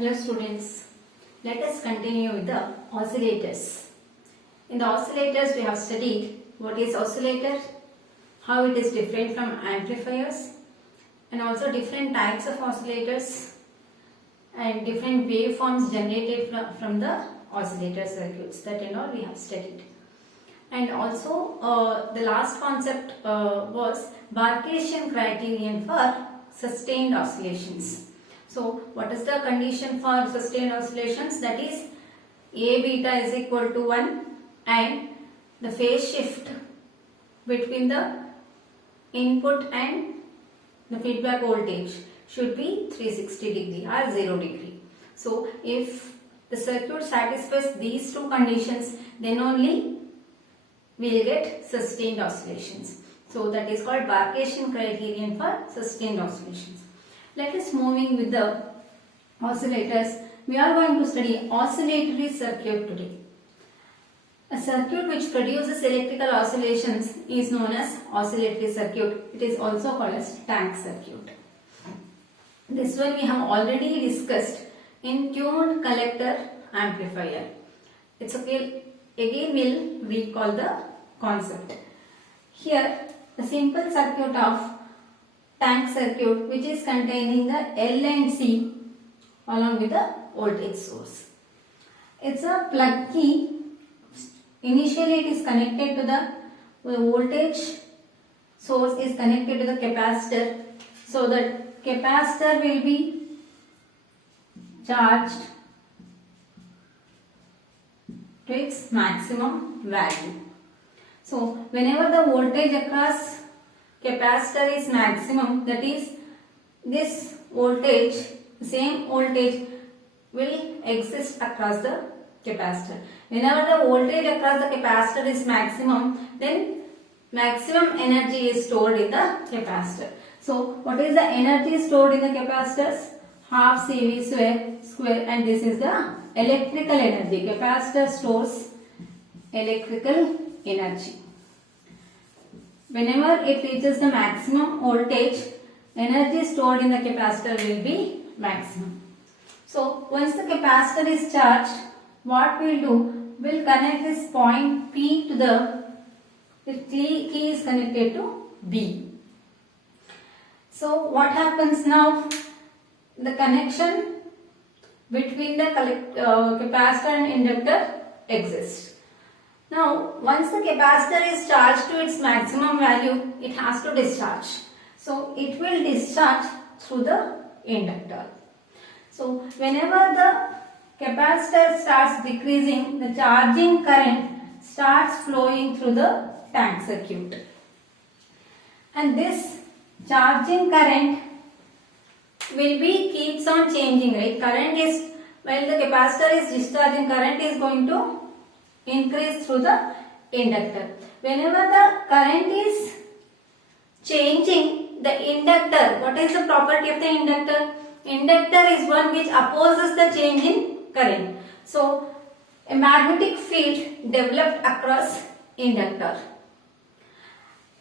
Hello students, let us continue with the oscillators. In the oscillators we have studied what is oscillator, how it is different from amplifiers, and also different types of oscillators and different waveforms generated from the oscillator circuits. That and all we have studied. And also the last concept was Barkasian criterion for sustained oscillations. So what is the condition for sustained oscillations? That is A beta is equal to 1 and the phase shift between the input and the feedback voltage should be 360 degree or 0 degree. So if the circuit satisfies these two conditions, then only we will get sustained oscillations. So that is called Barkasian criterion for sustained oscillations. Let us moving with the oscillators. We are going to study oscillatory circuit today. A circuit which produces electrical oscillations is known as oscillatory circuit. It is also called as tank circuit. This one we have already discussed in tuned collector amplifier. It's okay. Again we'll recall the concept. Here the simple circuit of tank circuit which is containing the L and C along with the voltage source. It's a plug key. Initially it is connected to the voltage source is connected to the capacitor, so that capacitor will be charged to its maximum value. So whenever the voltage across capacitor is maximum, that is this voltage, same voltage will exist across the capacitor. Whenever the voltage across the capacitor is maximum, then maximum energy is stored in the capacitor. So what is the energy stored in the capacitors? Half CV square, and this is the electrical energy. Capacitor stores electrical energy. Whenever it reaches the maximum voltage, energy stored in the capacitor will be maximum. So once the capacitor is charged, what we'll do, we'll connect this point P to the key is connected to B. So what happens now? The connection between the capacitor and inductor exists. Now, once the capacitor is charged to its maximum value, it has to discharge. So, it will discharge through the inductor. So, whenever the capacitor starts decreasing, the charging current starts flowing through the tank circuit. And this charging current will be keeps on changing, right? Current is, while the capacitor is discharging, current is going to increase through the inductor. Whenever the current is changing, the inductor, what is the property of the inductor? Inductor is one which opposes the change in current. So, a magnetic field developed across inductor.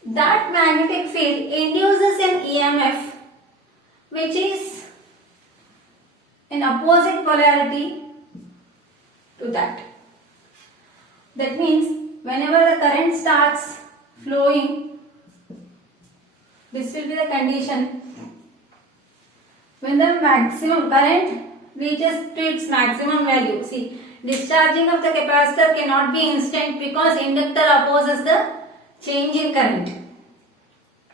That magnetic field induces an EMF which is in opposite polarity to that. That means whenever the current starts flowing, this will be the condition. When the maximum current reaches to its maximum value, see, discharging of the capacitor cannot be instant because inductor opposes the change in current.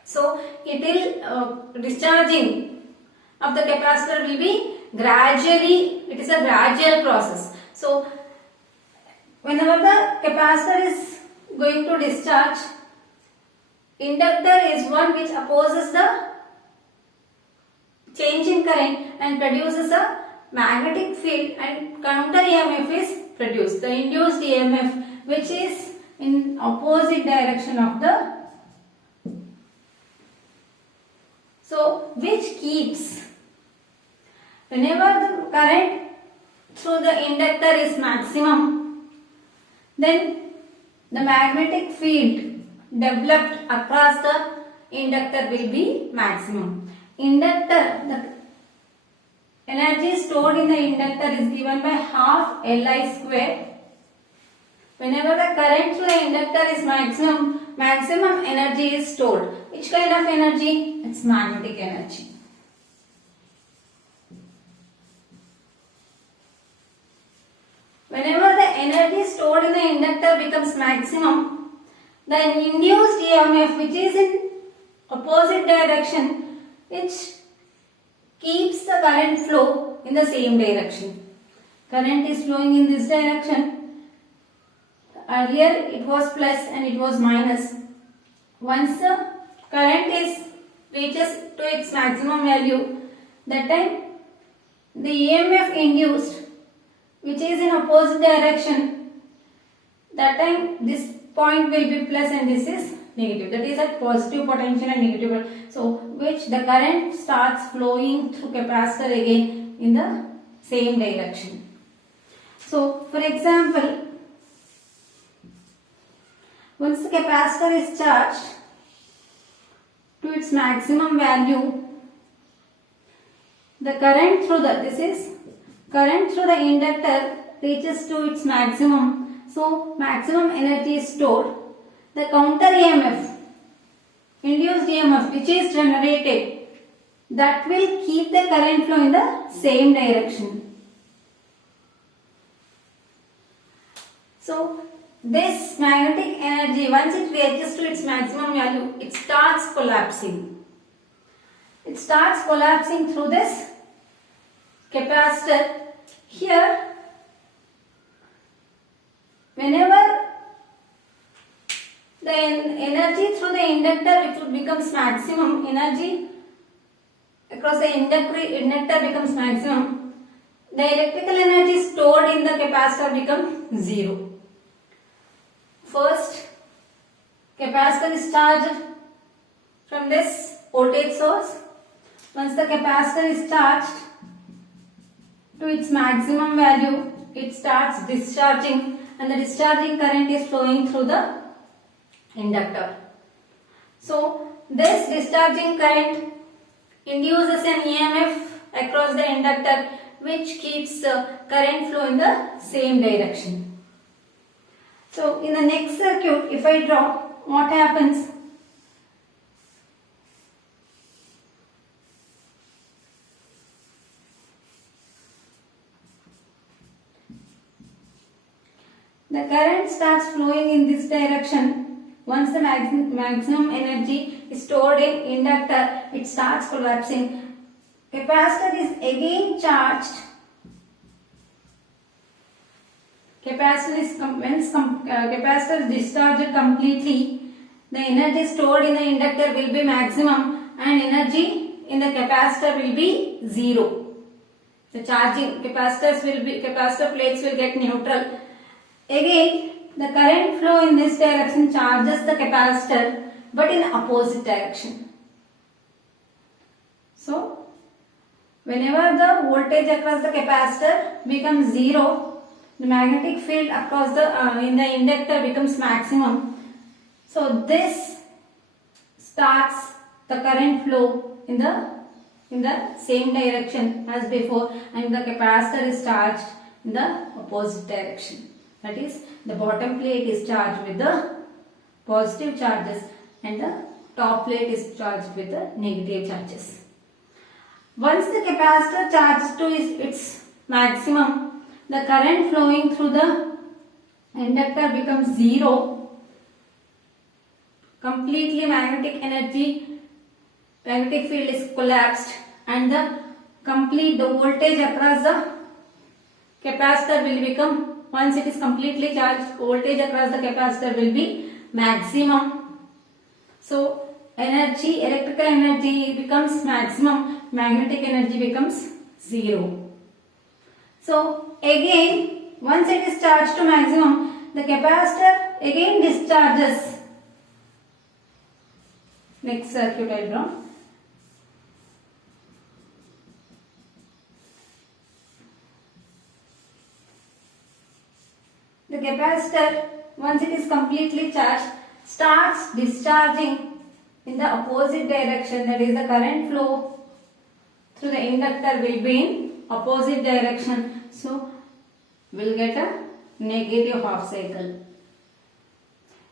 So it will discharging of the capacitor will be gradually, it is a gradual process. So whenever the capacitor is going to discharge, inductor is one which opposes the change in current and produces a magnetic field, and counter EMF is produced. The induced EMF which is in opposite direction of the, so which keeps, whenever the current through the inductor is maximum, then the magnetic field developed across the inductor will be maximum. Inductor, energy stored in the inductor is given by half Li square. Whenever the current through the inductor is maximum energy is stored. Which kind of energy? It's magnetic energy. Whenever the energy stored in the inductor becomes maximum, the induced EMF, which is in opposite direction, which keeps the current flow in the same direction. Current is flowing in this direction. Earlier it was plus and it was minus. Once the current reaches to its maximum value, that time the EMF induced, which is in opposite direction, that time this point will be plus and this is negative. That is at positive potential and negative. So which the current starts flowing through capacitor again in the same direction. So for example, once the capacitor is charged to its maximum value, the current through the inductor reaches to its maximum. So maximum energy is stored. The counter EMF, induced EMF, which is generated, that will keep the current flow in the same direction. So this magnetic energy, once it reaches to its maximum value, it starts collapsing. It starts collapsing through this capacitor. Here, whenever the energy through the inductor, it becomes maximum, energy across the inductor becomes maximum, the electrical energy stored in the capacitor becomes zero. First, capacitor is charged from this voltage source. Once the capacitor is charged to its maximum value, it starts discharging and the discharging current is flowing through the inductor. So this discharging current induces an EMF across the inductor, which keeps the current flow in the same direction. So in the next circuit, if I draw, what happens? The current starts flowing in this direction. Once the maximum energy is stored in inductor, it starts collapsing. Capacitor is again charged. Capacitor is capacitor is discharged completely, the energy stored in the inductor will be maximum and energy in the capacitor will be zero. The charging capacitor plates will get neutral. Again, the current flow in this direction charges the capacitor, but in opposite direction. So, whenever the voltage across the capacitor becomes zero, the magnetic field across the in the inductor becomes maximum. So this starts the current flow in the same direction as before, and the capacitor is charged in the opposite direction. That is, the bottom plate is charged with the positive charges and the top plate is charged with the negative charges. Once the capacitor charges to its maximum, the current flowing through the inductor becomes zero. Completely magnetic field is collapsed, and the voltage across the capacitor will become, once it is completely charged, voltage across the capacitor will be maximum. So electrical energy becomes maximum, magnetic energy becomes zero. So again, once it is charged to maximum, the capacitor again discharges. Next circuit I draw. The capacitor, once it is completely charged, starts discharging in the opposite direction. That is, the current flow through the inductor will be in opposite direction. So we'll get a negative half cycle.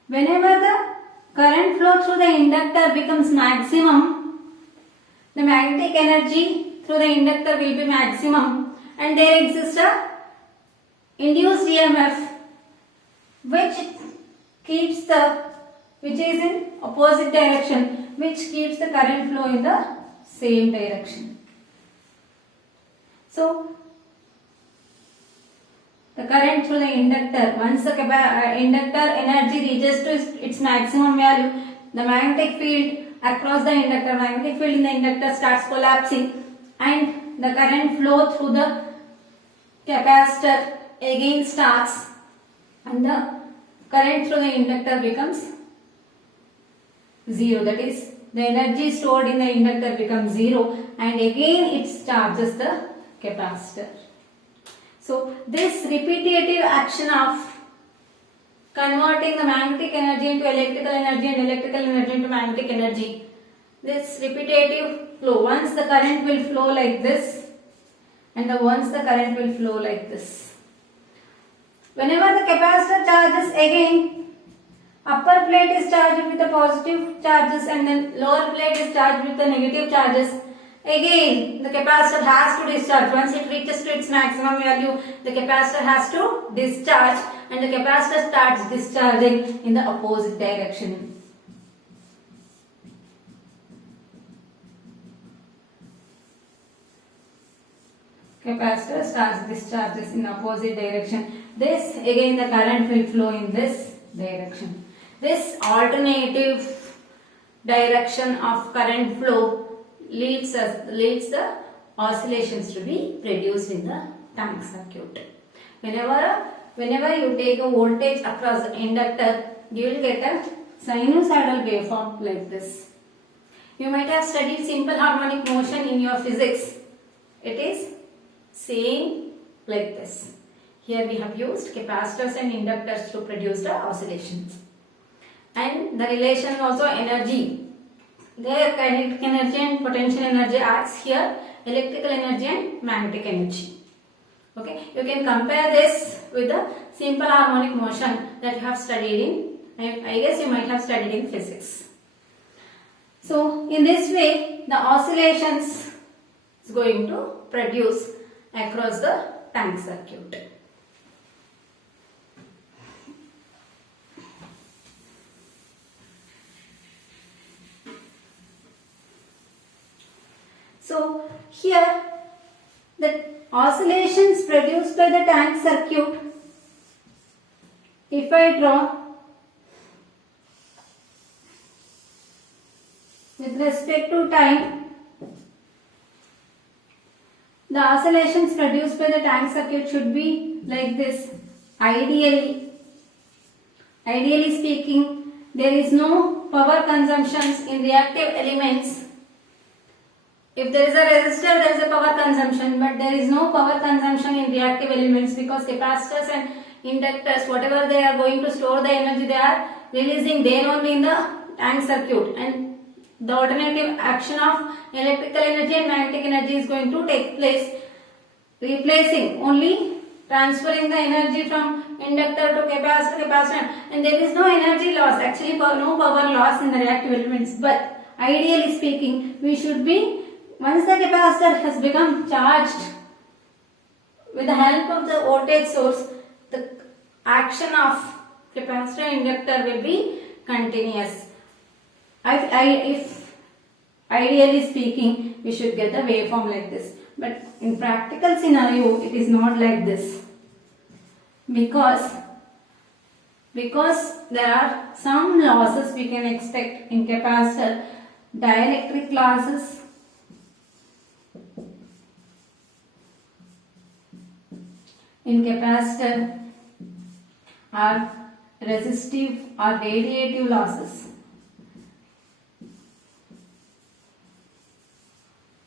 Whenever the current flow through the inductor becomes maximum, the magnetic energy through the inductor will be maximum, and there exists a induced EMF which is in opposite direction, which keeps the current flow in the same direction. So the current through the inductor, once the inductor energy reaches to its maximum value, the magnetic field across the inductor, magnetic field in the inductor starts collapsing, and the current flow through the capacitor again starts, and the current through the inductor becomes zero. That is, the energy stored in the inductor becomes zero, and again it charges the capacitor. So this repetitive action of converting the magnetic energy into electrical energy and electrical energy into magnetic energy, this repetitive flow, once the current will flow like this, and once the current will flow like this. Whenever the capacitor charges again, upper plate is charged with the positive charges and then lower plate is charged with the negative charges. Again, the capacitor has to discharge. Once it reaches to its maximum value, the capacitor has to discharge, and the capacitor starts discharging in the opposite direction. Capacitor starts discharges in opposite direction. This again the current will flow in this direction. This alternative direction of current flow leads the oscillations to be produced in the tank circuit. Whenever you take a voltage across the inductor, you will get a sinusoidal waveform like this. You might have studied simple harmonic motion in your physics. It is same like this. Here we have used capacitors and inductors to produce the oscillations. And the relation also energy. Their kinetic energy and potential energy acts here, electrical energy and magnetic energy. Okay, you can compare this with the simple harmonic motion that you have studied in, I guess you might have studied in physics. So in this way, the oscillations is going to produce across the tank circuit. So here the oscillations produced by the tank circuit, if I draw with respect to time, the oscillations produced by the tank circuit should be like this. Ideally speaking, there is no power consumptions in reactive elements. If there is a resistor, there is a power consumption, but there is no power consumption in reactive elements because capacitors and inductors, whatever they are going to store the energy, they are releasing there only in the tank circuit, and the alternative action of electrical energy and magnetic energy is going to take place, replacing, only transferring the energy from inductor to capacitor, and there is no energy loss, actually no power loss in the reactive elements. But ideally speaking, we should be, once the capacitor has become charged with the help of the voltage source, the action of capacitor and inductor will be continuous. If ideally speaking, we should get the waveform like this. But in practical scenario, it is not like this. Because there are some losses we can expect in capacitor, dielectric losses, in capacitor are resistive or radiative losses.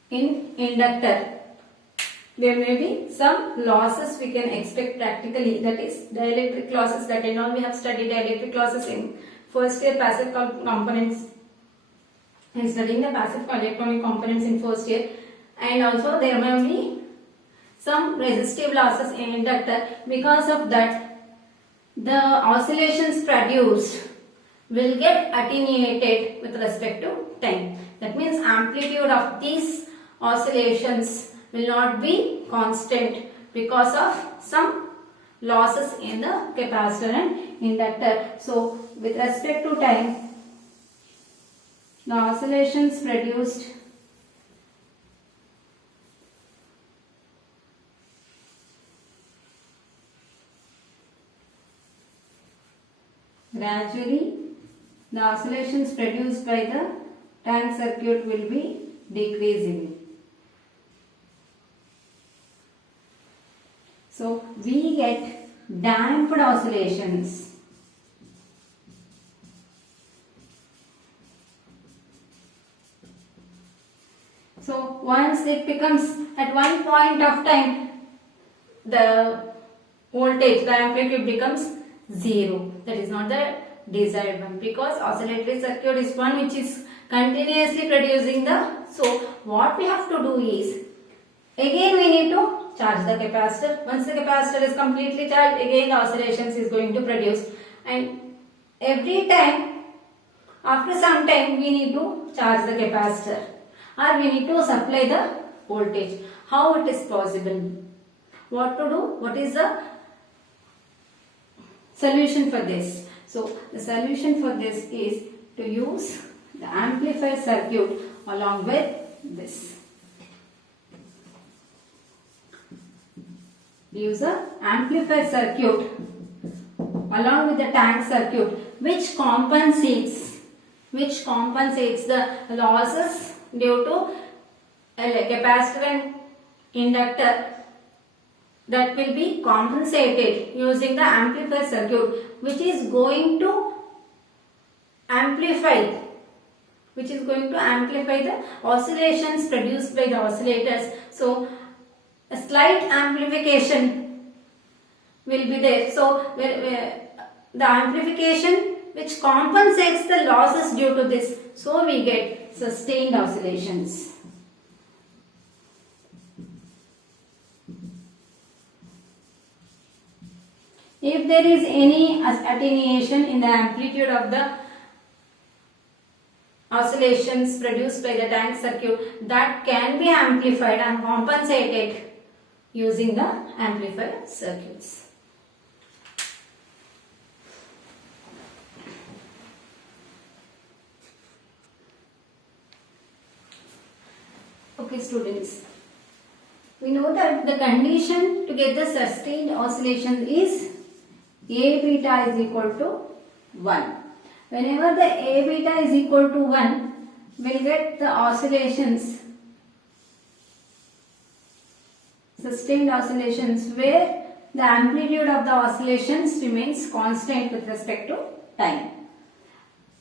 In inductor, there may be some losses we can expect practically, that is dielectric losses, that and all we have studied dielectric losses in first year passive components, and studying the passive electronic components in first year, and also there may be some resistive losses in inductor. Because of that, the oscillations produced will get attenuated with respect to time. That means amplitude of these oscillations will not be constant because of some losses in the capacitor and inductor. So with respect to time, the oscillations produced gradually, the oscillations produced by the tank circuit will be decreasing. So we get damped oscillations. So once it becomes, at one point of time, the voltage, the amplitude becomes 0. That is not the desired one, because oscillatory circuit is one which is continuously producing the. So what we have to do is, again we need to charge the capacitor. Once the capacitor is completely charged, again the oscillations is going to produce, and every time, after some time, we need to charge the capacitor, or we need to supply the voltage. How it is possible? What to do? What is the solution for this? So the solution for this is to use the amplifier circuit along with this. Use a amplifier circuit along with the tank circuit, which compensates the losses due to a capacitor and inductor. That will be compensated using the amplifier circuit, which is going to amplify the oscillations produced by the oscillators. So a slight amplification will be there. So the amplification which compensates the losses due to this. So we get sustained oscillations. If there is any attenuation in the amplitude of the oscillations produced by the tank circuit, that can be amplified and compensated using the amplifier circuits. Okay students, we know that the condition to get the sustained oscillation is A beta is equal to 1. Whenever the A beta is equal to 1, we'll get the oscillations, sustained oscillations, where the amplitude of the oscillations remains constant with respect to time.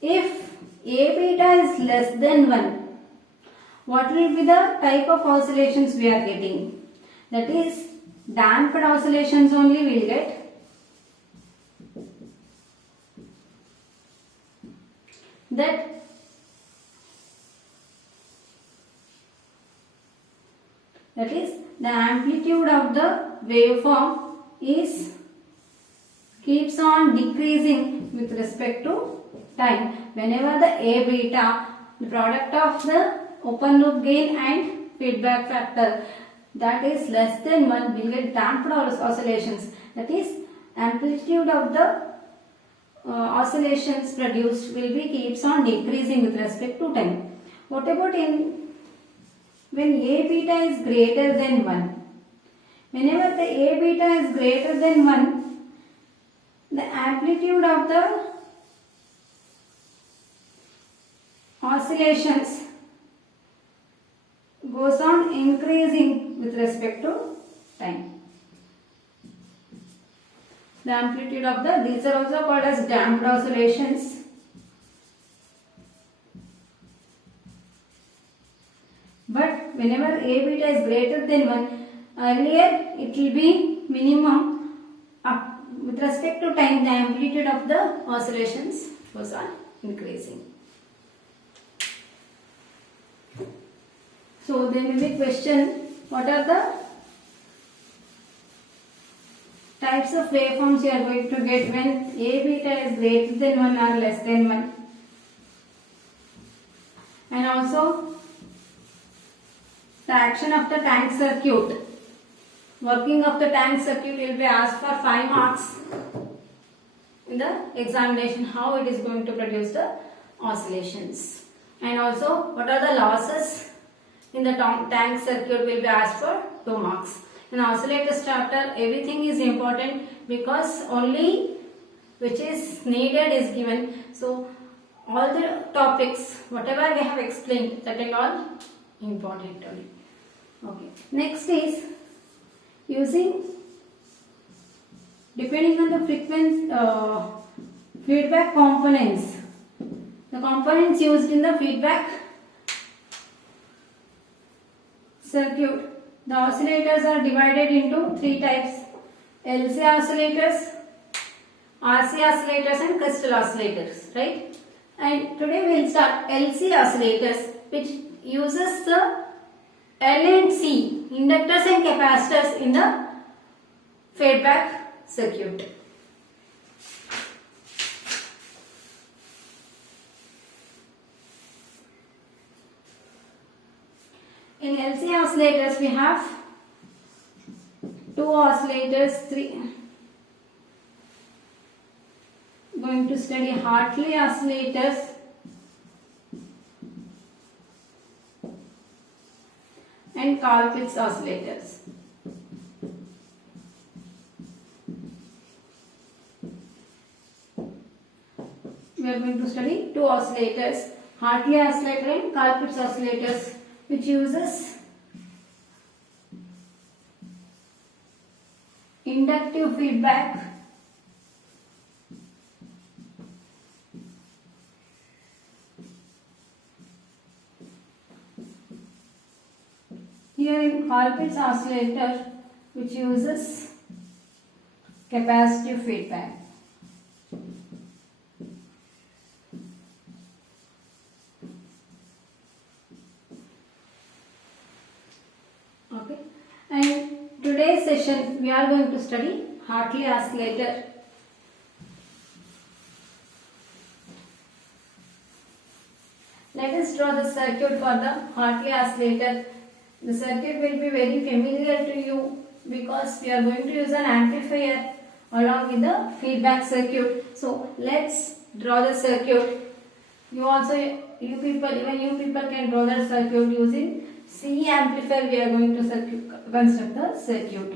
If A beta is less than 1, what will be the type of oscillations we are getting? That is, damped oscillations only we will get. That is, the amplitude of the waveform keeps on decreasing with respect to time. Whenever the A beta, the product of the open loop gain and feedback factor, that is less than 1, will get damped oscillations. That is, amplitude of the oscillations produced keeps on decreasing with respect to time. What about when A beta is greater than 1? Whenever the A beta is greater than 1, the amplitude of the oscillations goes on increasing with respect to time. The amplitude of these are also called as damped oscillations. But whenever A beta is greater than 1, earlier it will be minimum. With respect to time, the amplitude of the oscillations goes on increasing. So there may be question, what are the types of waveforms you are going to get when A beta is greater than 1 or less than 1. And also the action of the tank circuit. Working of the tank circuit will be asked for 5 marks in the examination, how it is going to produce the oscillations. And also what are the losses in the tank circuit will be asked for 2 marks. In oscillators chapter, everything is important because only which is needed is given. So all the topics, whatever we have explained, that is all important only. Okay. Next is using, depending on the frequency, feedback components. The components used in the feedback circuit. The oscillators are divided into 3 types: LC oscillators, RC oscillators and crystal oscillators, right? And today we will start LC oscillators, which uses the L and C, inductors and capacitors in the feedback circuit. In LC oscillators we have 2 oscillators, 3. Going to study Hartley oscillators and Colpitts oscillators. We are going to study 2 oscillators, Hartley oscillator and Colpitts oscillators, which uses inductive feedback here in Colpitts oscillator, which uses capacitive feedback. Okay, and today's session we are going to study Hartley oscillator. Let us draw the circuit for the Hartley oscillator. The circuit will be very familiar to you because we are going to use an amplifier along with the feedback circuit. So let's draw the circuit. Even you people can draw the circuit using C amplifier. We are going to construct the circuit.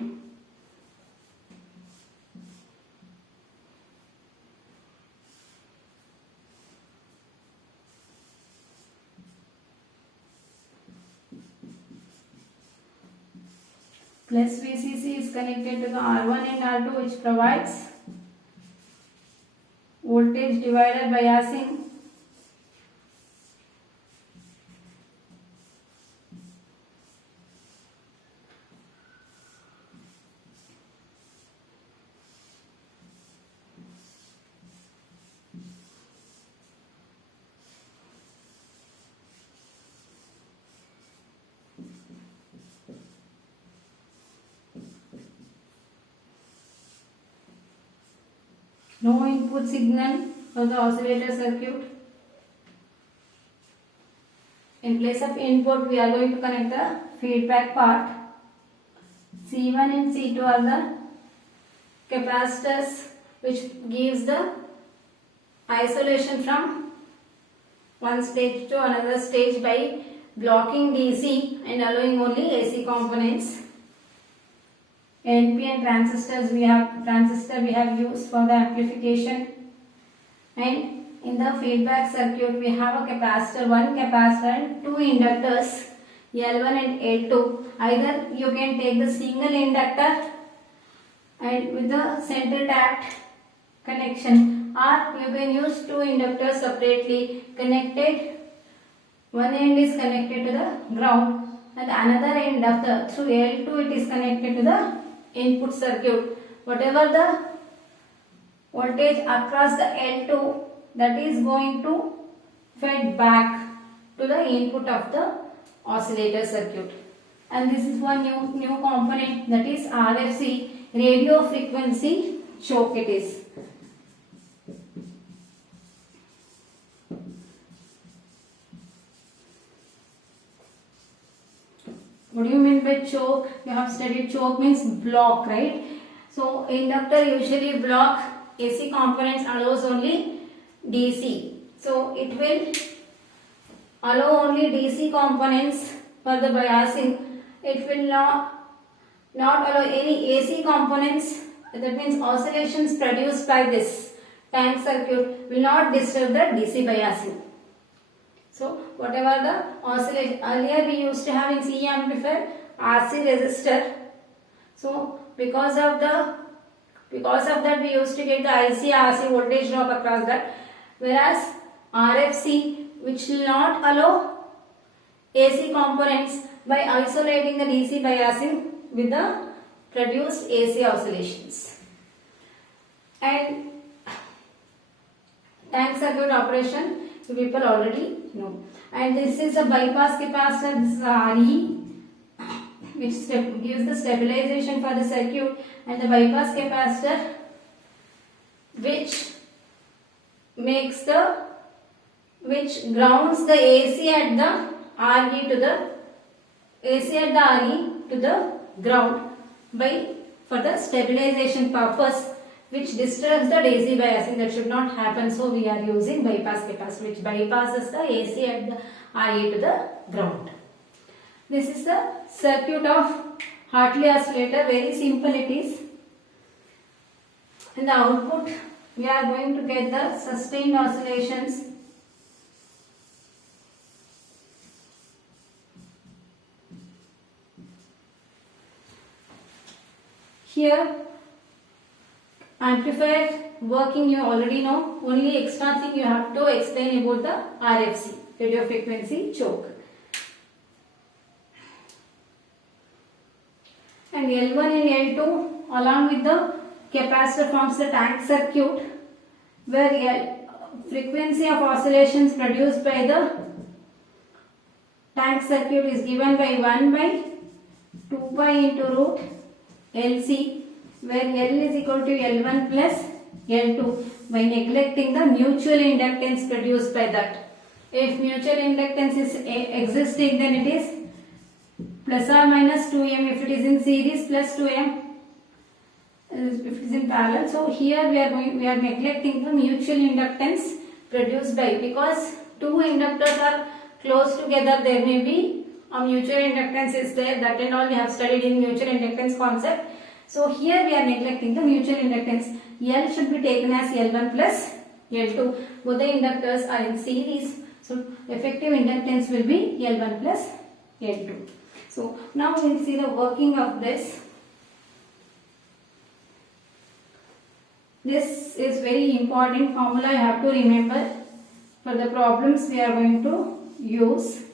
Plus VCC is connected to the R1 and R2, which provides voltage divider biasing. No input signal for the oscillator circuit. In place of input, we are going to connect the feedback part. C1 and C2 are the capacitors which gives the isolation from one stage to another stage by blocking DC and allowing only AC components. NPN transistors we have used for the amplification, and in the feedback circuit we have a capacitor, one capacitor and 2 inductors, L1 and L2. Either you can take the single inductor and with the center tapped connection, or you can use 2 inductors separately connected. One end is connected to the ground and another end of the through L2 it is connected to the input circuit. Whatever the voltage across the L2, that is going to fed back to the input of the oscillator circuit. and this is one new component, that is RFC, radio frequency choke it is. What do you mean by choke? You have studied choke means block, right? So inductor usually block AC components, allows only DC. So it will allow only DC components for the biasing. It will not allow any AC components. That means oscillations produced by this tank circuit will not disturb the DC biasing. So whatever the oscillation, earlier we used to have in C amplifier RC resistor. So because of that we used to get the IC RC voltage drop across that, whereas RFC, which will not allow AC components, by isolating the DC biasing with the produced AC oscillations. And tank circuit operation people already know. And this is a bypass capacitor, this is RE, which gives the stabilization for the circuit, and the bypass capacitor which grounds the AC at the RE to the ground for the stabilization purpose, which disturbs the DC biasing. That should not happen. So we are using bypass capacitor, which bypasses the AC at the RE to the ground. This is the circuit of Hartley oscillator. Very simple it is. In the output, we are going to get the sustained oscillations. Here, amplifier working you already know. Only extra thing you have to explain about the RFC, radio frequency choke. And L1 and L2 along with the capacitor forms the tank circuit, where frequency of oscillations produced by the tank circuit is given by 1 by 2 pi into root LC, where L is equal to L1 plus L2, by neglecting the mutual inductance produced by that. If mutual inductance is existing, then it is plus or minus 2m. If it is in series, plus 2m. If it is in parallel. So here we are neglecting the mutual inductance produced by, because two inductors are close together, there may be a mutual inductance is there. That and all we have studied in mutual inductance concept. So here we are neglecting the mutual inductance. L should be taken as L1 plus L2. Both the inductors are in series. So effective inductance will be L1 plus L2. So now we will see the working of this. This is very important formula you have to remember for the problems we are going to use.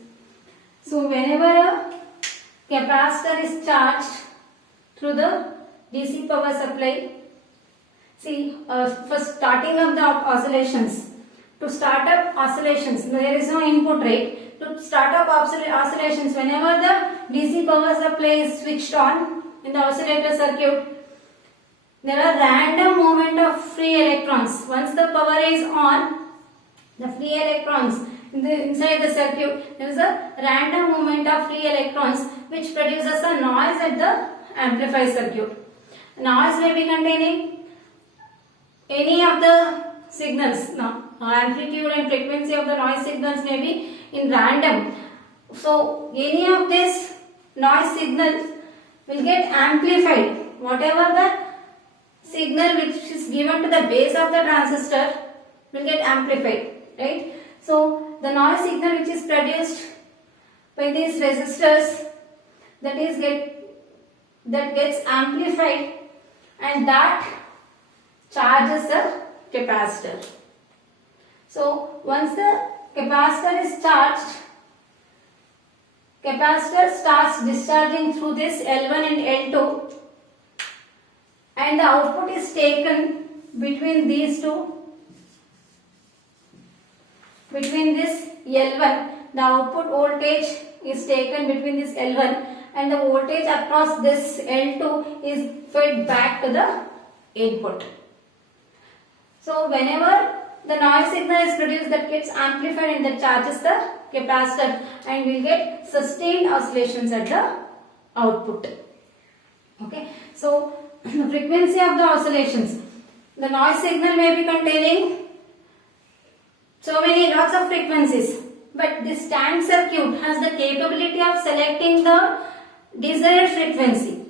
So whenever a capacitor is charged through the DC power supply, see, for starting up the oscillations, to start up oscillations, there is no input, right? To start up oscillations, whenever the DC power supply is switched on in the oscillator circuit, there are random movement of free electrons. Once the power is on, the free electrons inside the circuit, there is a random movement of free electrons which produces a noise at the amplifier circuit. Noise may be containing any of the signals. Now, amplitude and frequency of the noise signals may be in random. So, any of this noise signals will get amplified. Whatever the signal which is given to the base of the transistor will get amplified, right? So, the noise signal which is produced by these resistors, that gets amplified, and that charges the capacitor. So once the capacitor is charged, capacitor starts discharging through this L1 and L2, and the output is taken between these two. Between this L1, the output voltage is taken between this L1 and the voltage across this L2 is fed back to the input. So whenever the noise signal is produced, that gets amplified and that charges the capacitor, and we'll get sustained oscillations at the output. Okay, so the frequency of the oscillations. The noise signal may be containing lots of frequencies, but this tank circuit has the capability of selecting the desired frequency.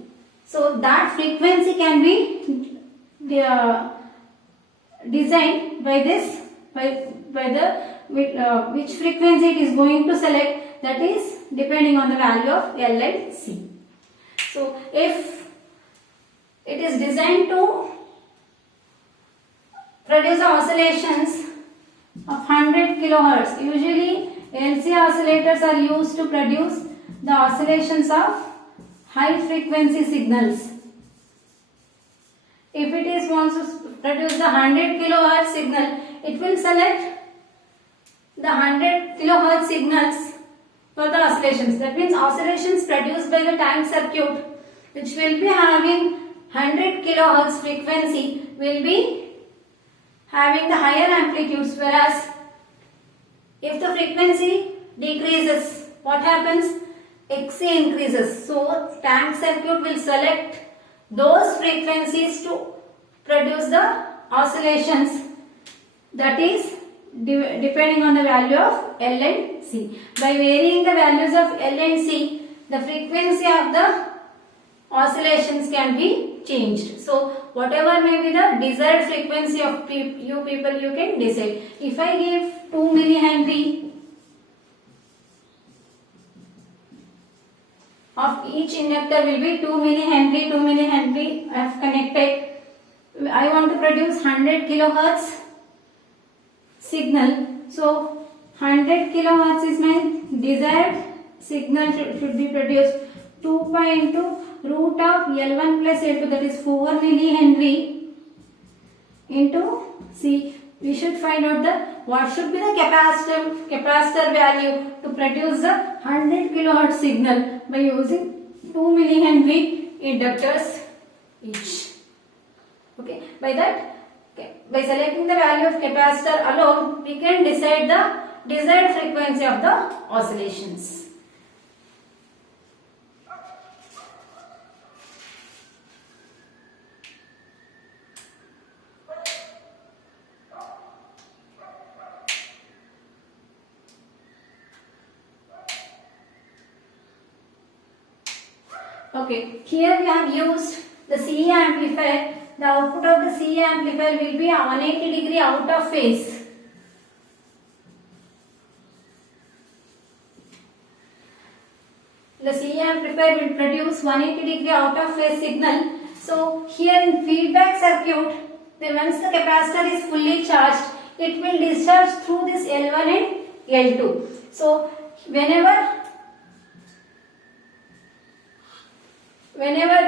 So that frequency can be designed by this, which frequency it is going to select, that is depending on the value of L and C. So if it is designed to produce oscillations of 100 kilohertz, usually LC oscillators are used to produce the oscillations of high frequency signals. If it is wants to produce the 100 kilohertz signal, it will select the 100 kilohertz signals for the oscillations. That means oscillations produced by the tank circuit, which will be having 100 kilohertz frequency, will be having the higher amplitudes, whereas if the frequency decreases, what happens? XC increases. So tank circuit will select those frequencies to produce the oscillations, that is depending on the value of L and C. By varying the values of L and C, the frequency of the oscillations can be changed. So whatever may be the desired frequency of you people, you can decide. If I give 2 millihenry of each inductor will be 2 millihenry I have connected. I want to produce 100 kilohertz signal. So 100 kilohertz is my desired signal should be produced. 2 pi into root of L1 plus L2, that is 4 millihenry into C. We should find out what should be the capacitor value to produce the 100 kilohertz signal by using 2 millihenry inductors each. Okay, by that, by selecting the value of capacitor alone, we can decide the desired frequency of the oscillations. Okay, here we have used the C amplifier. The output of the C amplifier will be 180 degree out of phase. The C amplifier will produce 180 degree out of phase signal. So here in feedback circuit, once the capacitor is fully charged, it will discharge through this L1 and L2. So whenever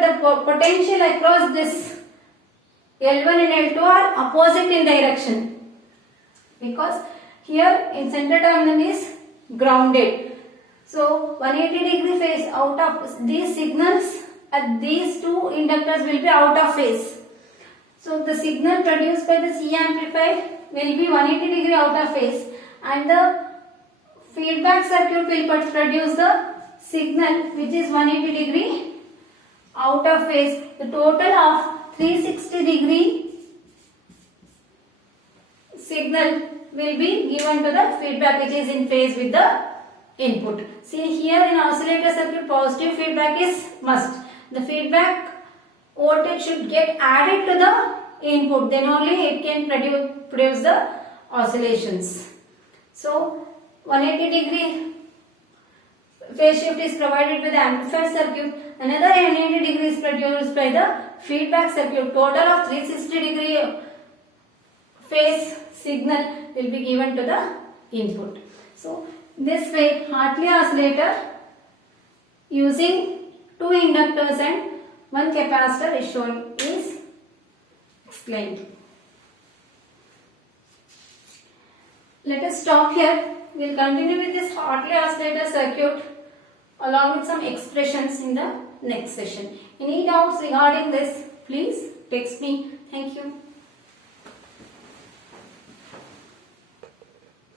the potential across this L1 and L2 are opposite in direction, because here in center terminal is grounded. So 180 degree phase out of these signals at these two inductors will be out of phase. So the signal produced by the C amplifier will be 180 degree out of phase, and the feedback circuit will produce the signal which is 180 degree out of phase. The total of 360 degree signal will be given to the feedback, which is in phase with the input. See here in oscillator circuit, positive feedback is must. The feedback voltage should get added to the input, then only it can produce the oscillations. So 180 degree phase shift is provided by the amplifier circuit. Another 180 degree is produced by the feedback circuit. Total of 360 degree phase signal will be given to the input. So this way Hartley oscillator using two inductors and one capacitor is shown, is explained. Let us stop here. We will continue with this Hartley oscillator circuit along with some expressions in the next session. Any doubts regarding this, please text me. Thank you.